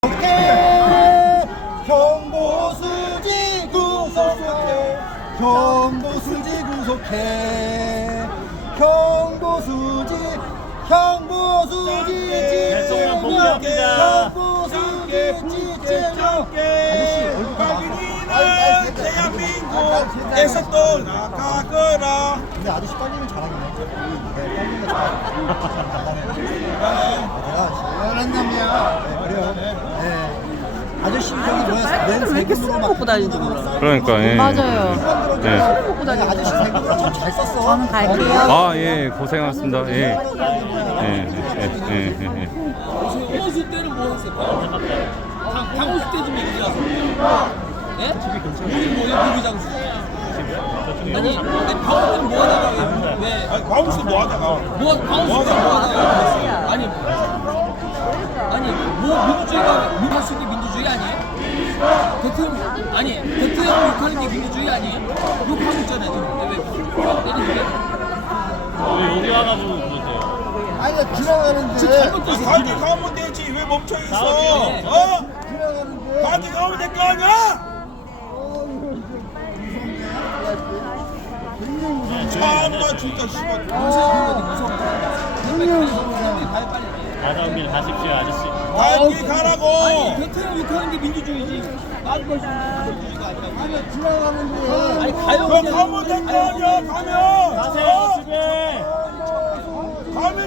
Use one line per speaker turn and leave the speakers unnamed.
경보수지 구속해 경보수지 구속해 경보수지
대통령 복귀합니다.
경보수지 찌찌명 아저씨 얼굴 다
박근혜는 대한민국에서 또 나가거라.
근데 아저씨 떨리면 잘하겠네. 네, 떨리면 잘하네. 내가 잘한 놈이야. 네, 그래요. 네. 아저씨 저기 뭐야?
왜 이렇게 술을 먹고 다니는지 몰라.
그러니까 예.
맞아요.
예.
술을 먹고 다니는
아저씨 생각보다 참잘 썼어.
저는 갈게요.
아, 예, 고생하셨습니다. 예. 예.
호수 때는 뭐 했을까? 강호수 때좀 얘기해서. 예? 우리 뭐야 무기장수. 아니, 근데 방호 때는 뭐 하다가 왜?
아니, 광수 뭐 하다가?
방호 때는 뭐 하다가? 아니, 뭐 민주주의가 민주할 수 있는 게 민주주의 아니에요? 대통령 욕하는 게 민주주의 아니에요? 욕하고 있잖아요 지금. 왜 때리는 게?
여기 와가지고 그러세요.
아니 나 지나가는데.
잘못됐어.
가지 가면 되지. 왜 멈춰 있어?
네.
어?
지나가는데.
가지 가면 될 거 아니야? 참나 진짜 씨발.
가정길 가십시오, 아저씨.
갈길 가라고.
아니 대통령 욕하는 게 민주주의지. 말걸수 민주주의가 아니라.
아니 지나가는데.
아니 가요.
그럼 가면 될 거 아니야? 가면.
가세요, 집에.
가면